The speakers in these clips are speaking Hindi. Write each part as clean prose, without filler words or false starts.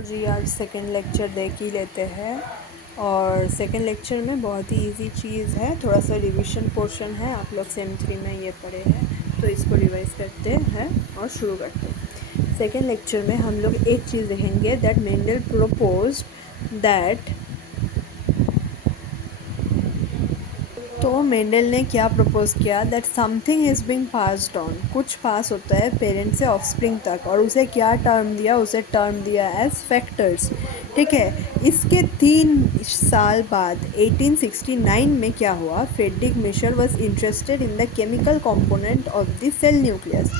तो जी आज सेकंड लेक्चर देख ही लेते हैं। और सेकंड लेक्चर में बहुत ही इजी चीज़ है, थोड़ा सा रिवीजन पोर्शन है। आप लोग सेम 3 में ये पढ़े हैं तो इसको रिवाइज करते हैं और शुरू करते हैं। सेकंड लेक्चर में हम लोग एक चीज़ देखेंगे दैट मेंडल प्रोपोज दैट। तो मेंडल ने क्या प्रपोज किया that something is being passed on, कुछ पास होता है पेरेंट से ऑफस्प्रिंग तक, और उसे क्या टर्म दिया, उसे टर्म दिया एज फैक्टर्स। ठीक है, इसके 3 साल बाद 1869 में क्या हुआ, Friedrich Miescher was interested in the chemical component of the cell nucleus.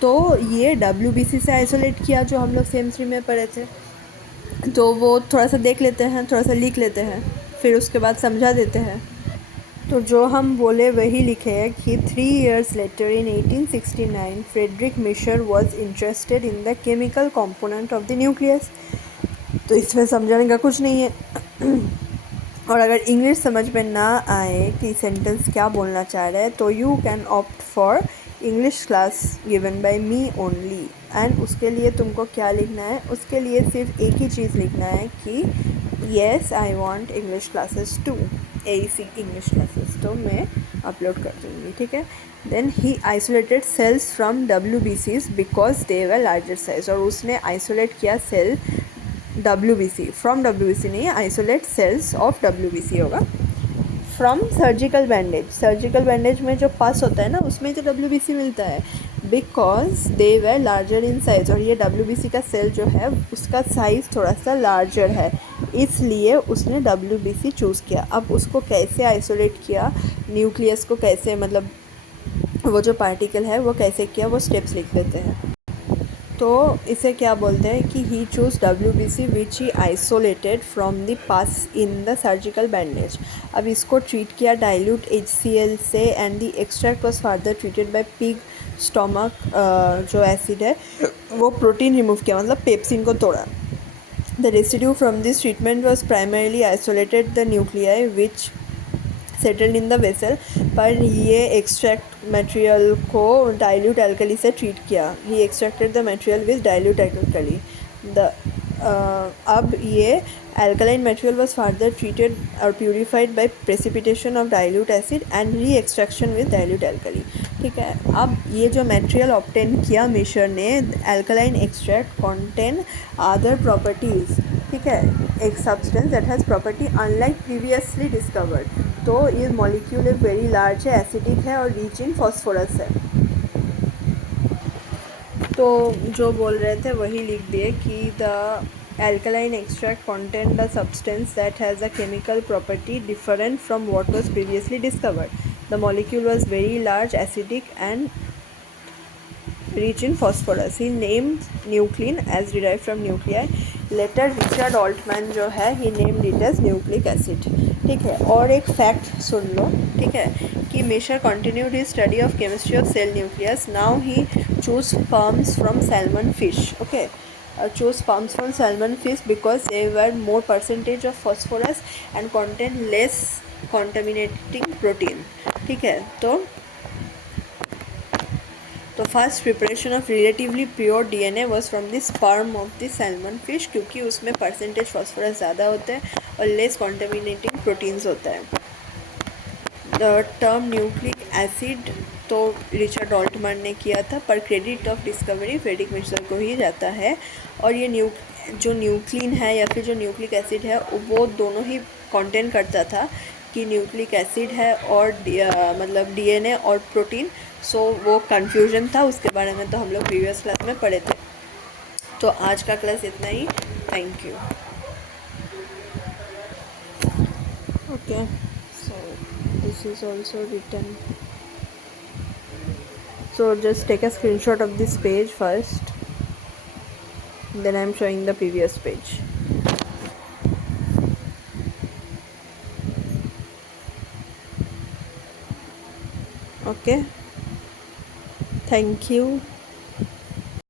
तो ये WBC से आइसोलेट किया जो हम लोग सेम 3 में पढ़े थे। तो वो थोड़ा सा देख लेते हैं, थोड़ा सा लिख लेते हैं, फिर उसके बाद समझा देते हैं। तो जो हम बोले वही लिखे है कि 3 years later in 1869 Friedrich Miescher was interested in the chemical component of the nucleus. तो इसमें समझाने का कुछ नहीं है। और अगर इंग्लिश समझ में ना आए कि सेंटेंस क्या बोलना चाह रहे हैं तो you can opt for English class given by me only. And उसके लिए तुमको क्या लिखना है, उसके लिए सिर्फ एक ही चीज़ लिखना है कि yes I want English classes to, AEC English classes तो मैं अपलोड कर दूँगी। ठीक है, then he isolated cells from WBCs because they were larger size. और उसने आइसोलेट किया सेल WBC, फ्रॉम WBC नहीं, आइसोलेट सेल्स ऑफ WBC होगा, from surgical bandage. Surgical bandage में जो पास होता है ना उसमें जो WBC मिलता है, because they were larger in size. और ये WBC का सेल जो है उसका साइज़ थोड़ा सा लार्जर है, इसलिए उसने WBC चूज़ किया। अब उसको कैसे आइसोलेट किया, न्यूक्लियस को कैसे, मतलब वो जो पार्टिकल है वो कैसे किया, वो स्टेप्स लिख देते हैं। तो इसे क्या बोलते हैं कि he choose WBC which he isolated from the pus in the surgical bandage. अब इसको ट्रीट किया डाइल्यूट HCl से and the extract was further treated by pig stomach. जो एसिड है वो प्रोटीन रिमूव किया, मतलब पेप्सिन को तोड़ा। The residue from this treatment was primarily isolated the nuclei which settled in the vessel. पर ये एक्सट्रैक्ट मटेरियल को डाइल्यूट एल्कली से ट्रीट किया। ही extracted the material with dilute alkali. The अब ये alkaline material was further treated or purified by precipitation of dilute acid and re-extraction with dilute alkali। ठीक है, अब ये जो मटेरियल ऑब्टेन किया मिशर ने, alkaline extract contain other properties। ठीक है, एक substance that has property unlike previously discovered. तो ये मॉलिक्यूल एक वेरी लार्ज है, एसिडिक है और रिच इन फॉस्फोरस है। तो जो बोल रहे थे वही लिख दिए कि the alkaline extract contain the substance that has a chemical property different from what was previously discovered. The molecule was very large, acidic and rich in phosphorus. He named nuclein as derived from nuclei. Later Richard Altman जो है he named it as nucleic acid। ठीक है, और एक फैक्ट सुन लो। ठीक है, कि Miescher continued his study of chemistry of cell nucleus. Now he chose sperms from salmon fish. Okay, chose sperms from salmon fish because they were more percentage of phosphorus and contain less contaminating protein। ठीक है, तो first preparation of relatively pure DNA was from the sperm of the salmon fish, क्योंकि उसमें परसेंटेज फॉस्फोरस ज़्यादा होता है और लेस कॉन्टेमिनेटिंग प्रोटीन्स होता है। द टर्म न्यूक्लिक एसिड तो रिचर्ड ऑल्टमैन ने किया था, पर credit of discovery Friedrich Miescher को ही जाता है। और ये जो न्यूक्लिन है या फिर जो न्यूक्लिक एसिड है वो दोनों ही कंटेन करता था कि न्यूक्लिक एसिड है और मतलब DNA और प्रोटीन। सो वो कन्फ्यूजन था, उसके बारे में तो हम लोग प्रीवियस क्लास में पढ़े थे। तो आज का क्लास इतना ही, thank you. Okay, so this is also written, so just take a screenshot of this page first, then I am showing the previous page। okay, thank you।